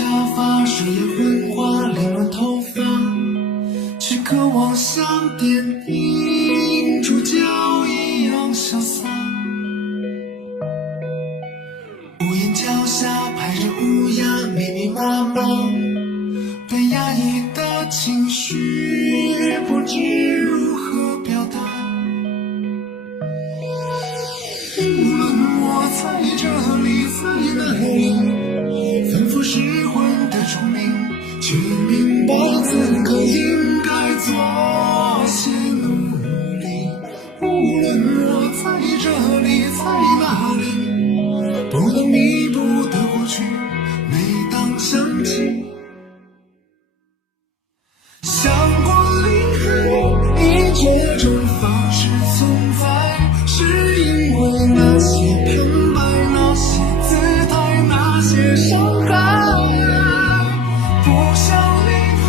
沙发，睡眼昏花，凌乱头发，却渴望像电影主角一样潇洒。屋檐脚下排着乌鸦，密密麻麻，被压抑的情绪不知如何表达。无论我在这里，在哪里，反复失魂的著名，却明白此刻应该做些努力。无论我在这里，在哪里，不能弥补的过去，每当想起，想过离开，以这种方式存在，是因为那些旁白，那些姿态，那些伤害。不想离开，